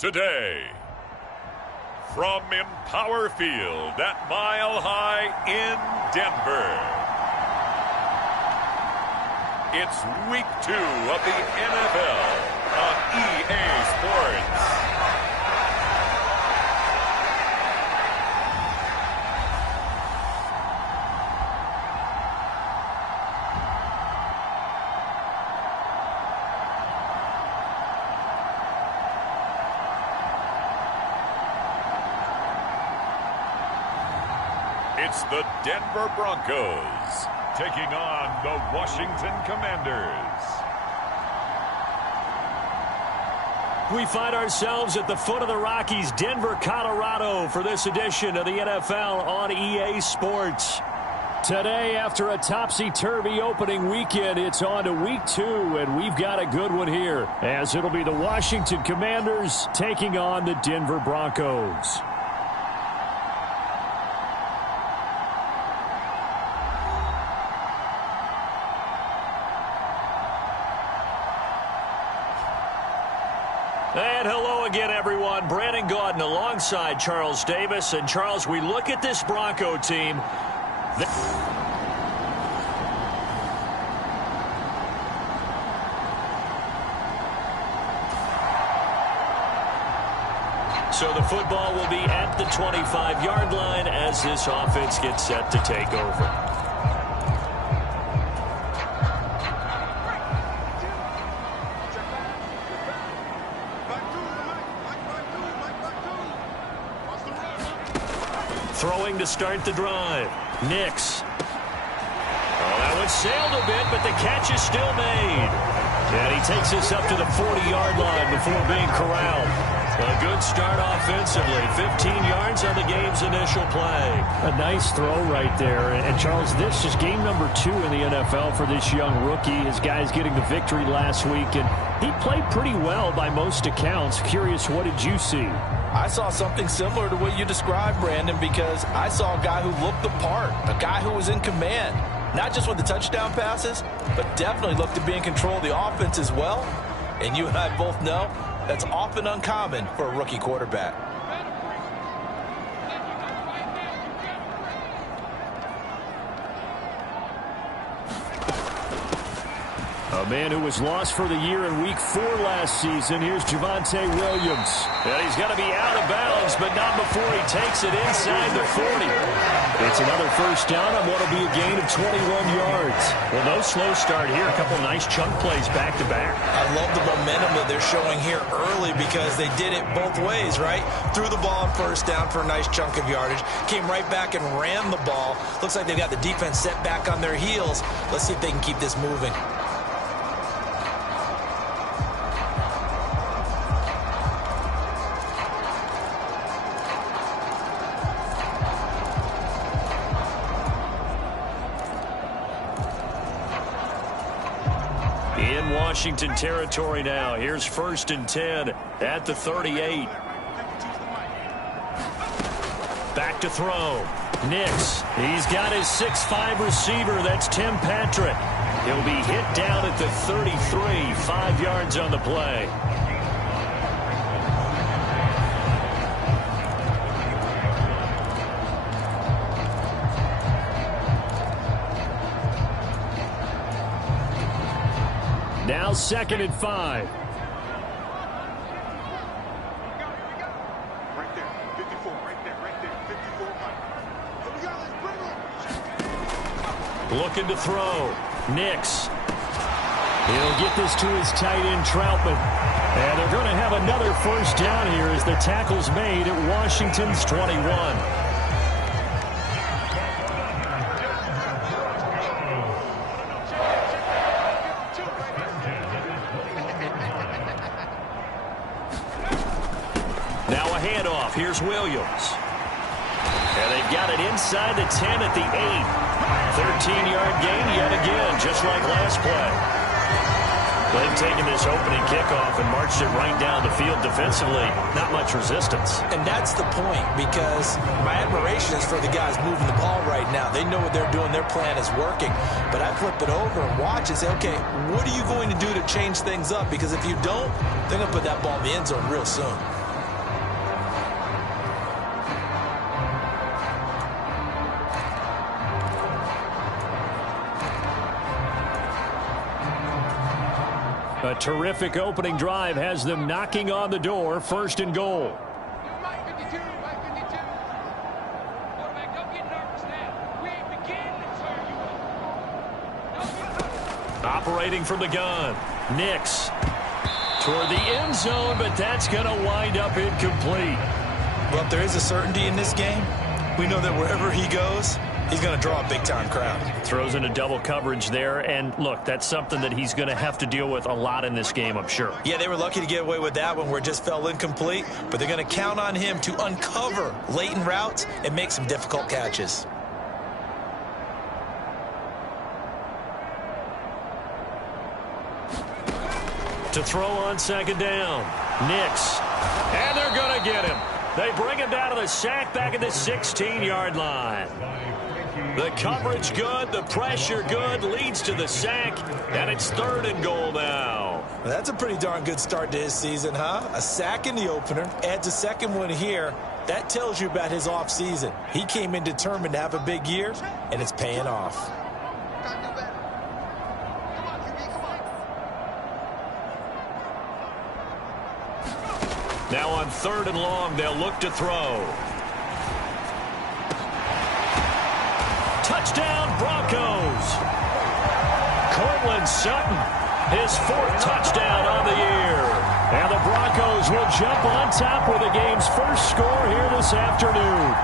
today. From Empower Field at Mile High in Denver, it's Week 2 of the NFL on EA Sports. It's the Denver Broncos taking on the Washington Commanders. We find ourselves at the foot of the Rockies, Denver, Colorado, for this edition of the NFL on EA Sports. Today, after a topsy-turvy opening weekend, it's on to Week 2, and we've got a good one here, as it'll be the Washington Commanders taking on the Denver Broncos. And hello again, everyone. Brandon Gaudin alongside Charles Davis. And, Charles, we look at this Bronco team. So the football will be at the 25-yard line as this offense gets set to take over. Throwing to start the drive. Nix. Oh, that one sailed a bit, but the catch is still made. And he takes us up to the 40-yard line before being corralled. A good start offensively. 15 yards on the game's initial play. A nice throw right there. And Charles, this is game number 2 in the NFL for this young rookie. His guys getting the victory last week, and he played pretty well by most accounts. Curious, what did you see? I saw something similar to what you described, Brandon, because I saw a guy who looked the part, a guy who was in command, not just with the touchdown passes, but definitely looked to be in control of the offense as well. And you and I both know that's often uncommon for a rookie quarterback. A man who was lost for the year in Week 4 last season. Here's Javonte Williams. And he's going to be out of bounds, but not before he takes it inside the 40. It's another first down on what will be a gain of 21 yards. Well, no slow start here. A couple nice chunk plays back-to-back. I love the momentum that they're showing here early because they did it both ways, right? Threw the ball on first down for a nice chunk of yardage. Came right back and ran the ball. Looks like they've got the defense set back on their heels. Let's see if they can keep this moving. In Washington territory now. Here's 1st and 10 at the 38. Back to throw. Nix. He's got his 6'5 receiver. That's Tim Patrick. He'll be hit down at the 33. 5 yards on the play. Now 2nd and 5. Right there, 54, right there, 54. Here we go, let's bring him. Looking to throw. Nix. He'll get this to his tight end, Troutman. And they're going to have another first down here as the tackle's made at Washington's 21. Now a handoff. Here's Williams. And they've got it inside the 10 at the 8. 13-yard gain yet again, just like last play. They've taken this opening kickoff and marched it right down the field defensively. Not much resistance. And that's the point, because my admiration is for the guys moving the ball right now. They know what they're doing. Their plan is working. But I flip it over and watch and say, okay, what are you going to do to change things up? Because if you don't, they're going to put that ball in the end zone real soon. A terrific opening drive has them knocking on the door. 1st and goal. Operating from the gun. Nix toward the end zone, but that's going to wind up incomplete. Well, if there is a certainty in this game, we know that wherever he goes, he's going to draw a big-time crowd. Throws into double coverage there, and look, that's something that he's going to have to deal with a lot in this game, I'm sure. Yeah, they were lucky to get away with that one where it just fell incomplete, but they're going to count on him to uncover latent routes and make some difficult catches. To throw on 2nd down. Nix. And they're going to get him. They bring him down to the sack back at the 16-yard line. The coverage good, the pressure good, leads to the sack, and it's 3rd and goal now. Well, that's a pretty darn good start to his season, huh? A sack in the opener, adds a 2nd one here. That tells you about his offseason. He came in determined to have a big year, and it's paying off. Now on 3rd and long, they'll look to throw. Touchdown, Broncos. Cortland Sutton, his 4th touchdown on the year. And the Broncos will jump on top with the game's first score here this afternoon.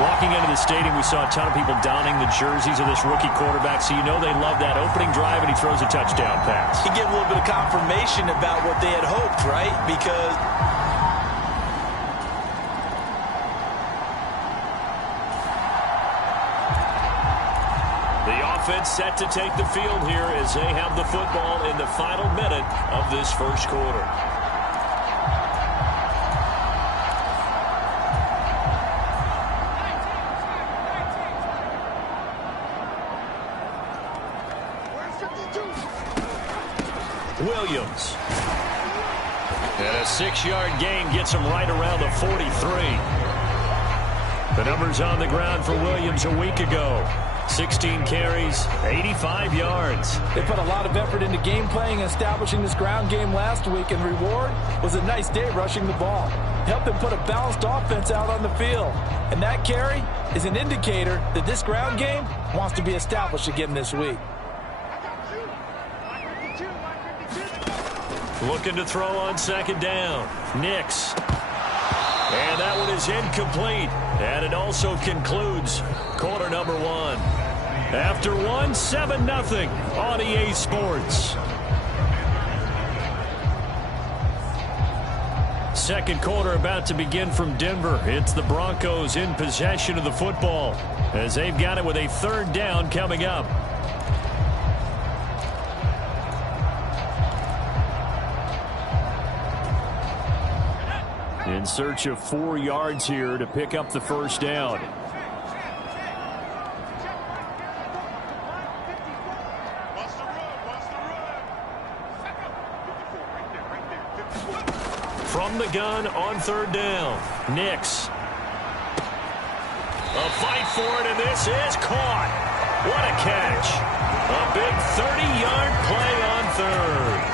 Walking into the stadium, we saw a ton of people donning the jerseys of this rookie quarterback, so you know they love that opening drive, and he throws a touchdown pass. He gave a little bit of confirmation about what they had hoped, right? Because the offense set to take the field here as they have the football in the final minute of this first quarter. Williams. And a 6-yard gain gets him right around the 43. The numbers on the ground for Williams a week ago. 16 carries, 85 yards. they put a lot of effort into game playing and establishing this ground game last week, and reward was a nice day rushing the ball. Helped them put a balanced offense out on the field. And that carry is an indicator that this ground game wants to be established again this week. Looking to throw on 2nd down. Nix. And that one is incomplete. And it also concludes quarter number 1. After 1, 7-0 on EA Sports. Second quarter about to begin from Denver. It's the Broncos in possession of the football as they've got it with a 3rd down coming up. In search of 4 yards here to pick up the 1st down. From the gun on 3rd down. Nix. A fight for it, and this is caught. What a catch. A big 30-yard play on 3rd.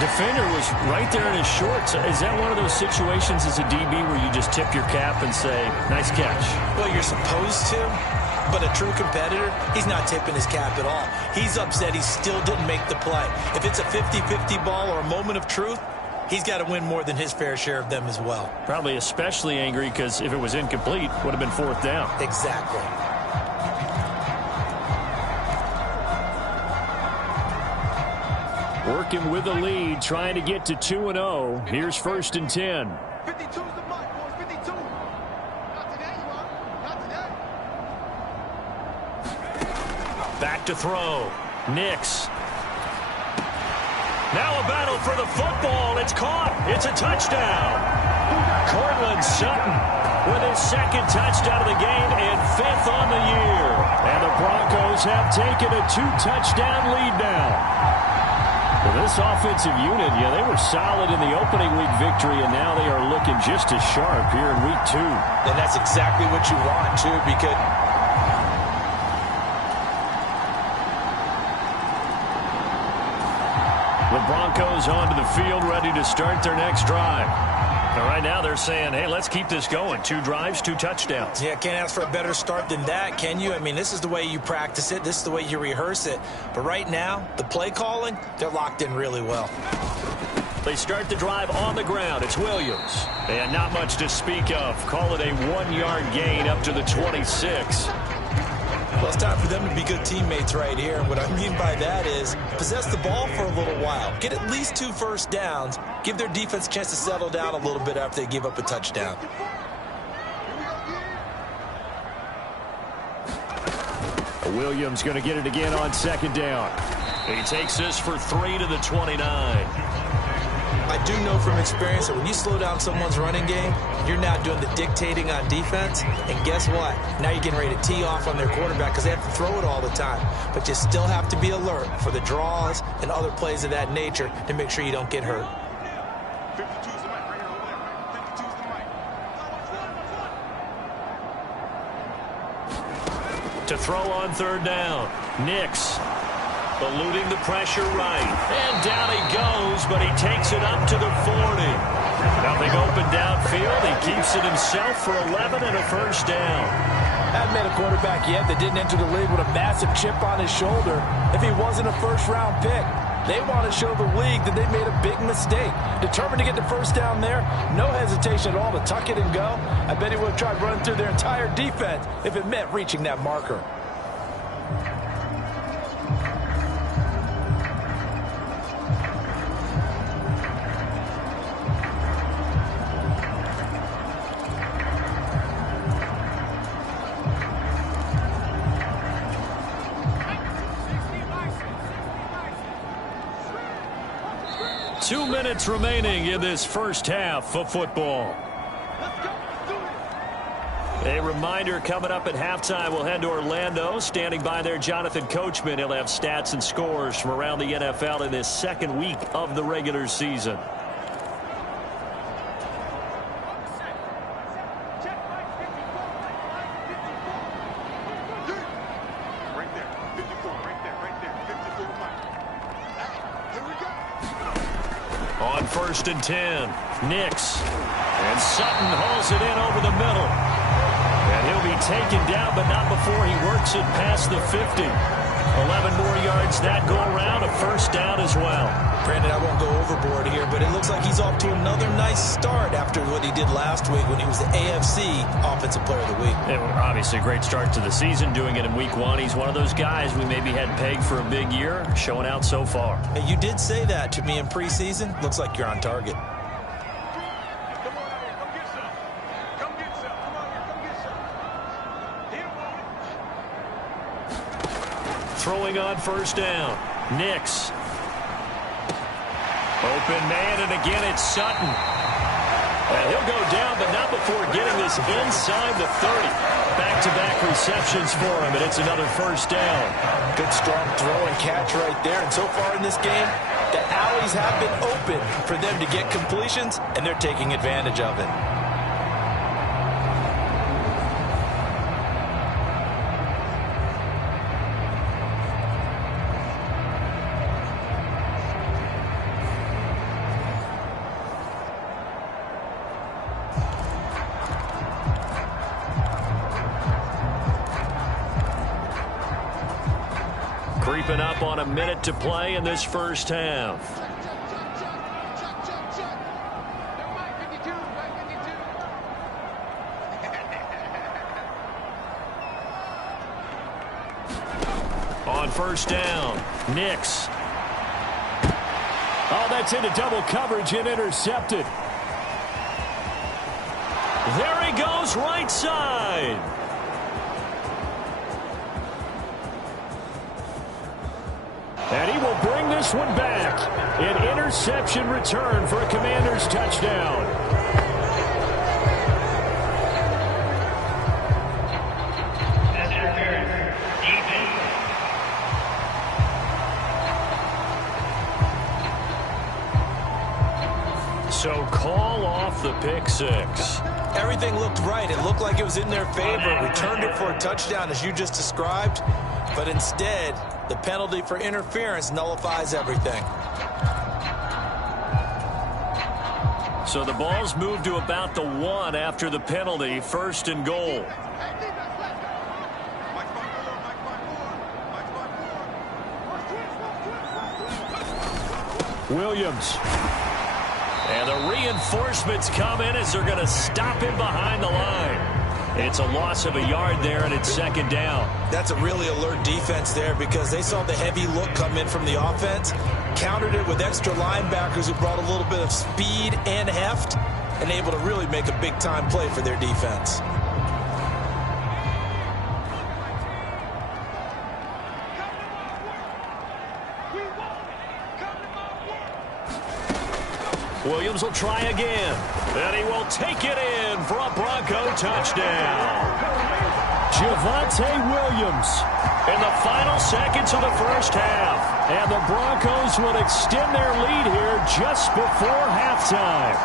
Defender was right there in his shorts. Is that one of those situations as a DB where you just tip your cap and say, nice catch? Well, you're supposed to, but a true competitor, he's not tipping his cap at all. He's upset he still didn't make the play. If it's a 50-50 ball or a moment of truth, he's got to win more than his fair share of them as well. Probably especially angry because if it was incomplete, would have been 4th down. Exactly. Working with the lead, trying to get to 2-0. Here's 1st and 10. 52's the mark, boys. 52. Not today, you are. Not today. Back to throw. Nix. Now a battle for the football. It's caught. It's a touchdown. Cortland Sutton with his 2nd touchdown of the game and 5th on the year. And the Broncos have taken a 2-touchdown lead now. Well, this offensive unit, yeah, they were solid in the opening week victory, and now they are looking just as sharp here in week 2. And that's exactly what you want, too, because The Broncos onto the field, ready to start their next drive. And right now they're saying, hey, let's keep this going. 2 drives, 2 touchdowns. Yeah, can't ask for a better start than that, can you? I mean, this is the way you practice it. This is the way you rehearse it. But right now, the play calling, they're locked in really well. They start the drive on the ground. It's Williams. And not much to speak of. Call it a 1-yard gain up to the 26. Well, it's time for them to be good teammates right here. And what I mean by that is possess the ball for a little while. Get at least 2 first downs. Give their defense a chance to settle down a little bit after they give up a touchdown. Williams going to get it again on 2nd down. He takes this for 3 to the 29. I do know from experience that when you slow down someone's running game, you're now doing the dictating on defense. And guess what? Now you're getting ready to tee off on their quarterback because they have to throw it all the time. But you still have to be alert for the draws and other plays of that nature to make sure you don't get hurt. 52's the mic right here over there, right? 52's the mic. To throw on 3rd down. Nix eluding the pressure right. And down he goes, but he takes it up to the 40. Nothing open downfield. He keeps it himself for 11 and a first down. Haven't met a quarterback yet that didn't enter the league with a massive chip on his shoulder if he wasn't a first-round pick. They want to show the league that they made a big mistake. Determined to get the first down there, no hesitation at all to tuck it and go. I bet he would have tried running through their entire defense if it meant reaching that marker. Two minutes remaining in this first half of football. A reminder coming up at halftime. We'll head to Orlando. Standing by there, Jonathan Coachman. He'll have stats and scores from around the NFL in this 2nd week of the regular season. Right there, 54, right there, 54 mic. Here we go. On 1st and 10, Nix. And Sutton hauls it in over the middle. And he'll be taken down, but not before he works it past the 50. 11 more yards that go around, a first down as well. Brandon, I won't go overboard here, but it looks like he's off to another nice start after what he did last week when he was the AFC Offensive Player of the Week. And obviously a great start to the season, doing it in week 1. He's one of those guys we maybe had pegged for a big year, showing out so far. And you did say that to me in preseason. Looks like you're on target. Come on out here, come get some. Come get some. Come on here, come get some. He don't want it. Throwing on 1st down, Nix. Open man, and again it's Sutton. And he'll go down, but not before getting this inside the 30. Back-to-back receptions for him, and it's another first down. Good strong throw and catch right there. And so far in this game, the alleys have been open for them to get completions, and they're taking advantage of it. Creeping up on a minute to play in this first half. On 1st down, Nix. Oh, that's into double coverage and intercepted. There he goes, right side. And he will bring this one back. An interception return for a Commanders touchdown. So call off the pick six. Everything looked right. It looked like it was in their favor. Returned it for a touchdown, as you just described. But instead, the penalty for interference nullifies everything. So the ball's moved to about the 1 after the penalty. First and goal. Williams. And the reinforcements come in as they're going to stop him behind the line. It's a loss of a yard there, and it's second down. That's a really alert defense there because they saw the heavy look come in from the offense, countered it with extra linebackers who brought a little bit of speed and heft, and able to really make a big-time play for their defense. Williams will try again, and he will take it in for a Bronco touchdown. Javonte Williams in the final seconds of the first half, and the Broncos will extend their lead here just before halftime.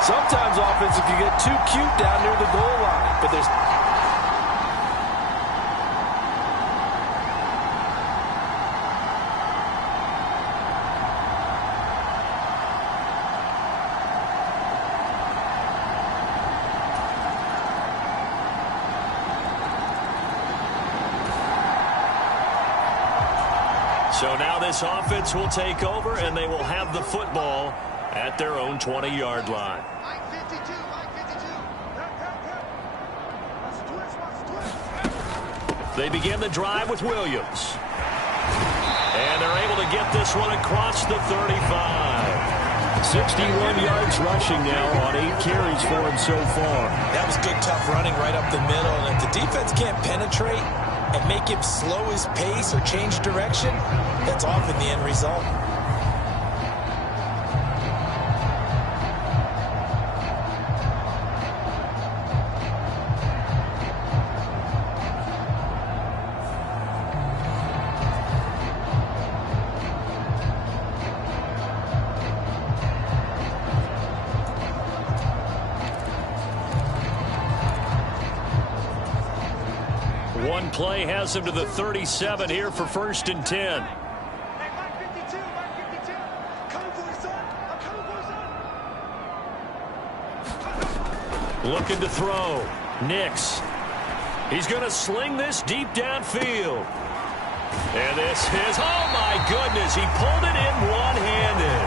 Sometimes offenses can get too cute down near the goal line, but there's... So now this offense will take over, and they will have the football at their own 20-yard line. They begin the drive with Williams. And they're able to get this one across the 35. 61 yards rushing now on 8 carries for him so far. That was good, tough running right up the middle. And if the defense can't penetrate and make him slow his pace or change direction, that's often the end result. One play has him to the 37 here for first and 10. Looking to throw. Nix. He's going to sling this deep downfield. And this is, oh my goodness, he pulled it in one-handed.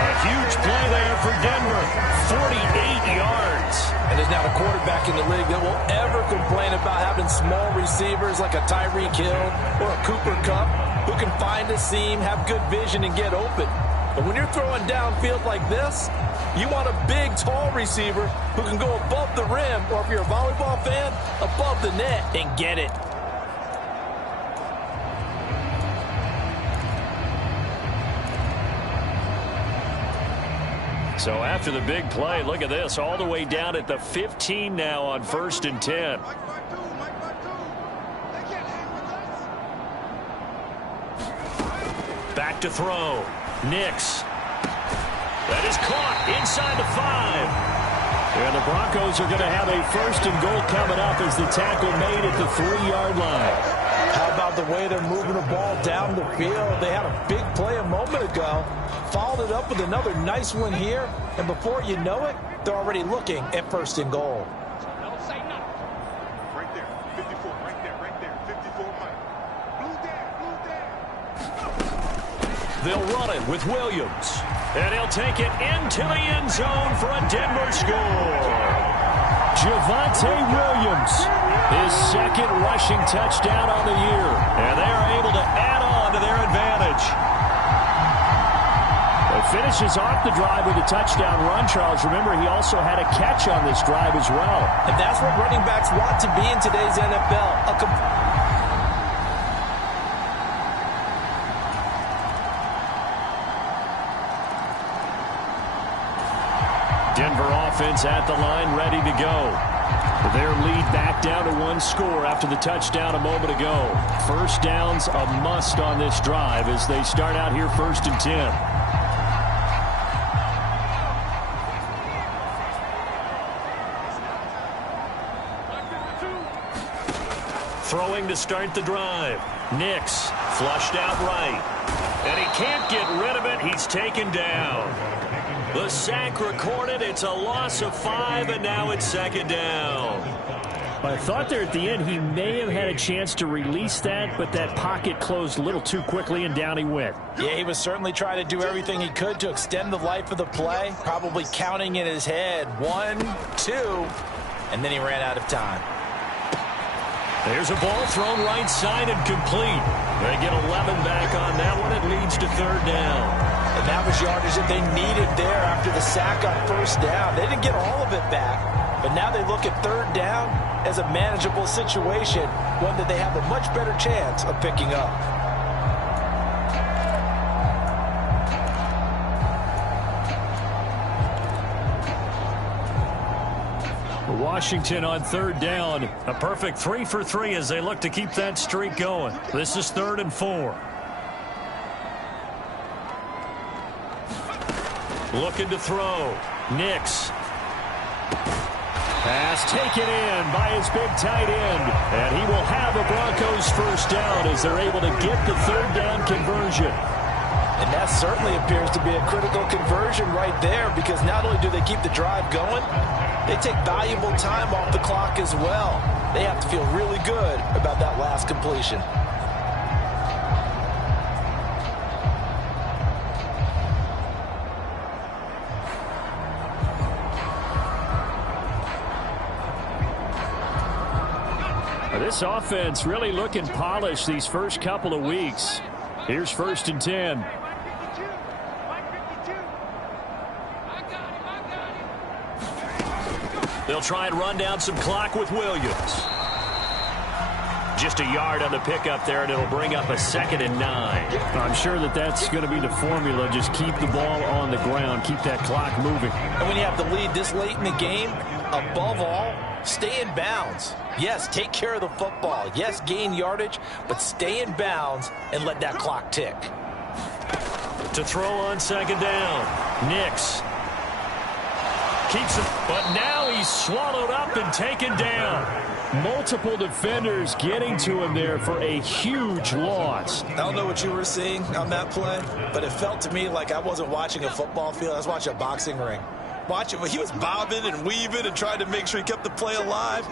A huge play there for Denver. 48 yards. And there's not a quarterback in the league that will ever complain about having small receivers like a Tyreek Hill or a Cooper Kupp who can find a seam, have good vision, and get open. But when you're throwing downfield like this, you want a big, tall receiver who can go above the rim, or if you're a volleyball fan, above the net and get it. So after the big play, look at this, all the way down at the 15 now on first and 10. Back to throw. Nix. That is caught inside the 5. And the Broncos are going to have a first and goal coming up as the tackle made at the 3-yard line. How about the way they're moving the ball down the field? They had a big play a moment ago, followed it up with another nice one here, and before you know it, they're already looking at first and goal. Don't say nothing. Right there, 54, right there, 54, Mike. Blue down. They'll run it with Williams. And he'll take it into the end zone for a Denver score. Javonte Williams, his second rushing touchdown on the year. And they are able to add on to their advantage. He finishes off the drive with a touchdown run, Charles. Remember, he also had a catch on this drive as well. And that's what running backs want to be in today's NFL. Denver offense at the line, ready to go. Their lead back down to 1 score after the touchdown a moment ago. First down's a must on this drive as they start out here first and 10. Throwing to start the drive. Nix flushed out right. And he can't get rid of it. He's taken down. The sack recorded. It's a loss of 5, and now it's second down. I thought there at the end he may have had a chance to release that, but that pocket closed a little too quickly, and down he went. Yeah, he was certainly trying to do everything he could to extend the life of the play, probably counting in his head 1, 2, and then he ran out of time. There's a ball thrown right side and complete. They get 11 back on that one. It leads to third down. And that was yardage that they needed there after the sack on first down. They didn't get all of it back, but now they look at third down as a manageable situation, one that they have a much better chance of picking up. Washington on third down. A perfect 3 for 3 as they look to keep that streak going. This is 3rd and 4. Looking to throw. Nix. Pass taken in by his big tight end. And he will have a Broncos first down as they're able to get the third down conversion. And that certainly appears to be a critical conversion right there, because not only do they keep the drive going, they take valuable time off the clock as well. They have to feel really good about that last completion. This offense really looking polished these first couple of weeks. Here's 1st and 10. They'll try and run down some clock with Williams. Just a yard on the pickup there, and it'll bring up a 2nd and 9. I'm sure that that's going to be the formula. Just keep the ball on the ground. Keep that clock moving. And when you have the lead this late in the game, above all, stay in bounds. Yes, take care of the football. Yes, gain yardage, but stay in bounds and let that clock tick. To throw on 2nd down. Nix. Keeps it, but now he's swallowed up and taken down. Multiple defenders getting to him there for a huge loss. I don't know what you were seeing on that play, but it felt to me like I wasn't watching a football field. I was watching a boxing ring. He was bobbing and weaving and trying to make sure he kept the play alive.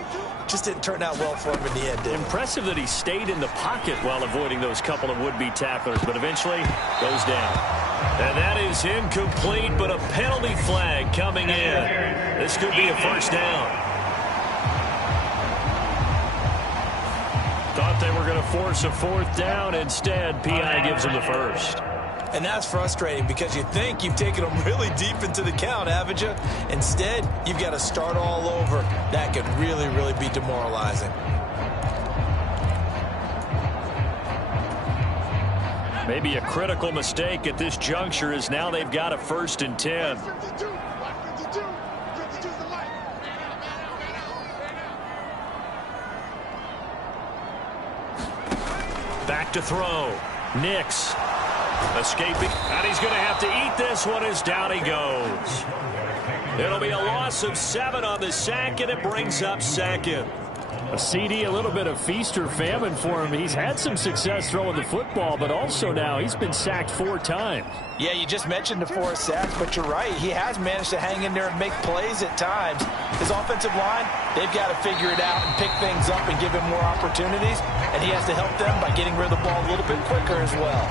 Just didn't turn out well for him in the end, did it? Impressive that he stayed in the pocket while avoiding those couple of would-be tacklers, but eventually goes down. And that is incomplete, but a penalty flag coming in. This could be a first down. Thought they were going to force a 4th down. Instead, P.I. gives them the first. And that's frustrating because you think you've taken them really deep into the count, haven't you? Instead, you've got to start all over. That could really, really be demoralizing. Maybe a critical mistake at this juncture is now they've got a 1st and 10. Back to throw. Nix. Escaping, and he's going to have to eat this one as down he goes. It'll be a loss of 7 on the sack, and it brings up 2nd. A CD, a little bit of feast or famine for him. He's had some success throwing the football, but also now he's been sacked 4 times. Yeah, you just mentioned the 4 sacks, but you're right. He has managed to hang in there and make plays at times. His offensive line, they've got to figure it out and pick things up and give him more opportunities, and he has to help them by getting rid of the ball a little bit quicker as well.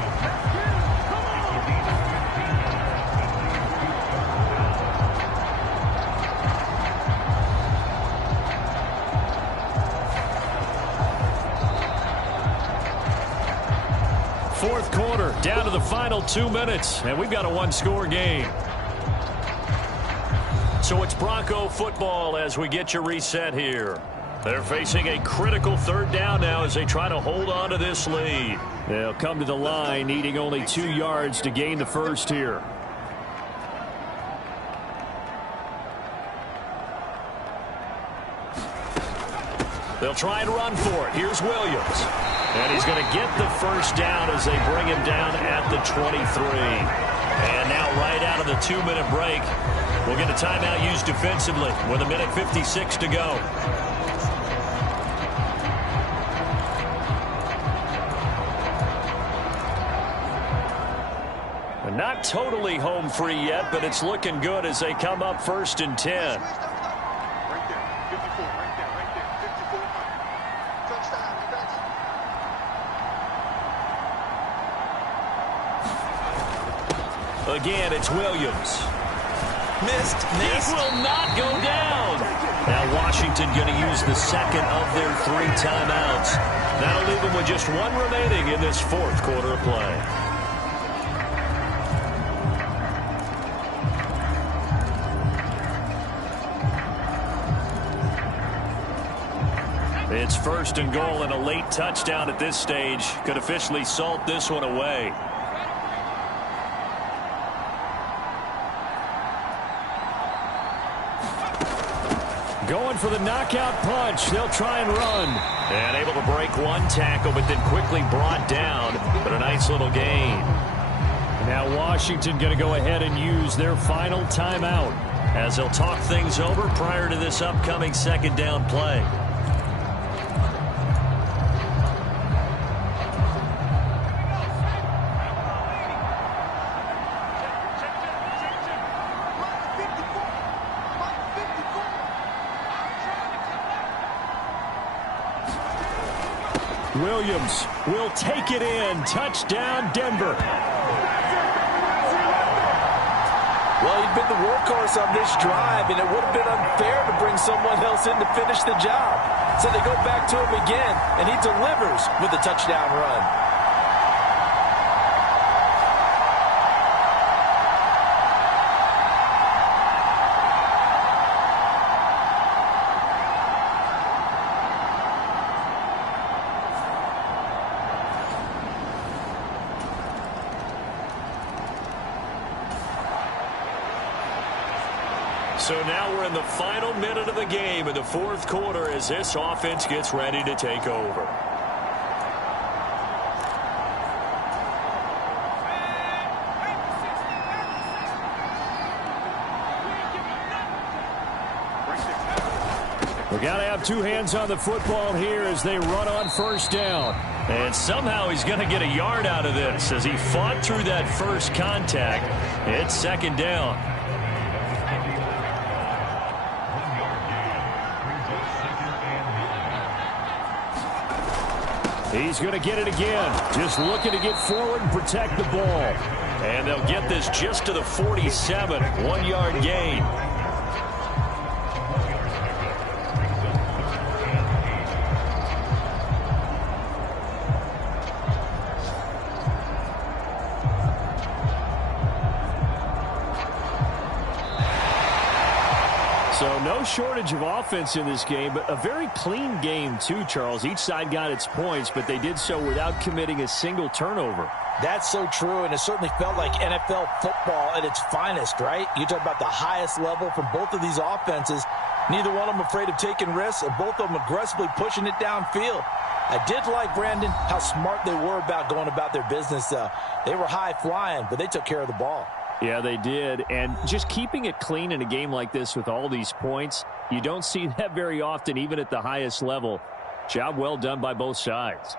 Fourth quarter, down to the final 2 minutes, and we've got a 1-score game. So it's Bronco football as we get you reset here. They're facing a critical 3rd down now as they try to hold on to this lead. They'll come to the line, needing only 2 yards to gain the first here. They'll try and run for it. Here's Williams. And he's going to get the first down as they bring him down at the 23. And now right out of the 2-minute break, we'll get a timeout used defensively with 1:56 to go. And Not totally home free yet, but it's looking good as they come up 1st and 10. Right there, 54, right there, 54 hundred. Touchdown, defense. Again, it's Williams. Missed. It will not go down. Now Washington going to use the second of their 3 timeouts. That'll leave them with just 1 remaining in this 4th quarter of play. It's 1st and goal, and a late touchdown at this stage could officially salt this one away. Going for the knockout punch. They'll try and run. And able to break 1 tackle, but then quickly brought down. But a nice little gain. Now Washington going to go ahead and use their final timeout, as they'll talk things over prior to this upcoming 2nd down play. Williams will take it in. Touchdown, Denver. Well, he'd been the workhorse on this drive, and it would have been unfair to bring someone else in to finish the job. So they go back to him again, and he delivers with a touchdown run. So now we're in the final minute of the game in the 4th quarter as this offense gets ready to take over. We got to have 2 hands on the football here as they run on 1st down. And somehow he's going to get a yard out of this as he fought through that first contact. It's 2nd down. He's going to get it again. Just looking to get forward and protect the ball. And they'll get this just to the 47. 1-yard gain. So no shortage of offense in this game, but a very clean game too, Charles. Each side got its points, but they did so without committing a single turnover. That's so true, and it certainly felt like NFL football at its finest, right? You talk about the highest level from both of these offenses. Neither one of them afraid of taking risks, and both of them aggressively pushing it downfield. I did like, Brandon, how smart they were about going about their business. They were high flying, but they took care of the ball. Yeah, they did. And just keeping it clean in a game like this with all these points, you don't see that very often, even at the highest level. Job well done by both sides.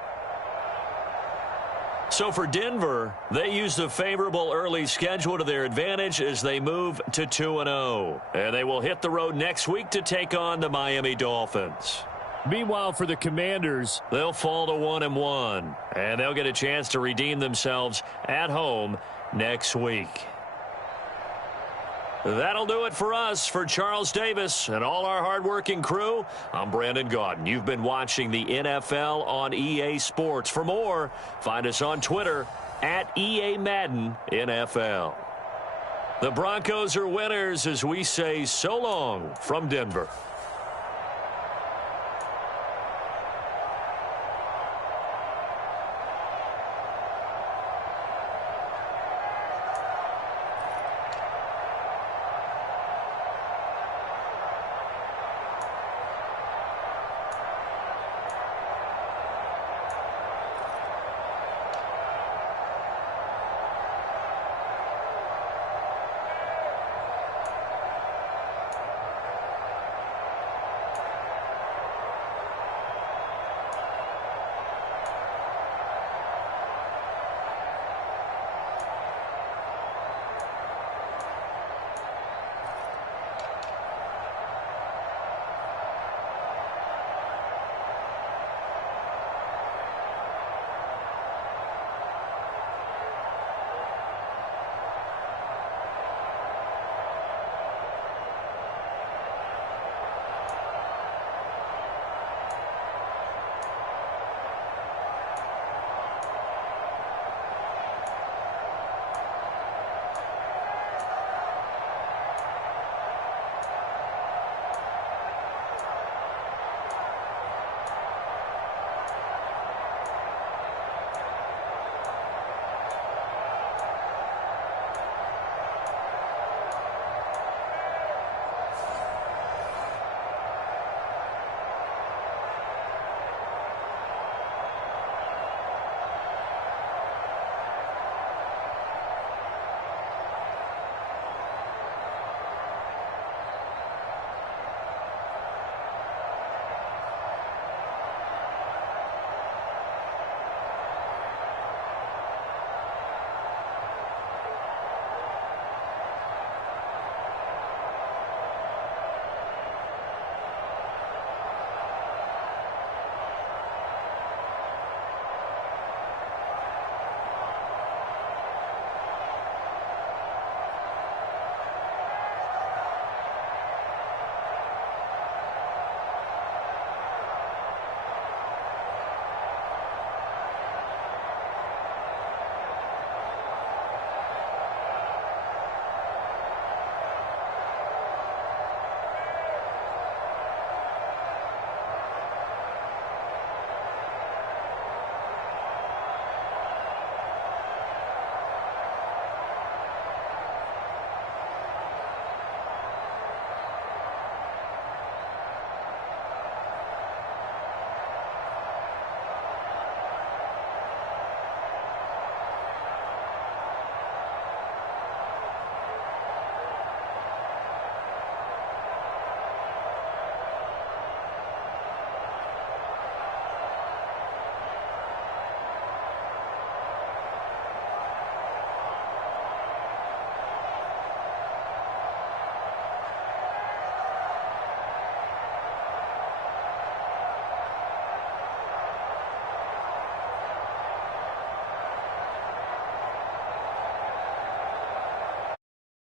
So for Denver, they use the favorable early schedule to their advantage as they move to 2-0. And they will hit the road next week to take on the Miami Dolphins. Meanwhile, for the Commanders, they'll fall to 1-1. And they'll get a chance to redeem themselves at home next week. That'll do it for us. For Charles Davis and all our hardworking crew, I'm Brandon Gaudin. You've been watching the NFL on EA Sports. For more, find us on Twitter at EA Madden NFL. The Broncos are winners as we say so long from Denver.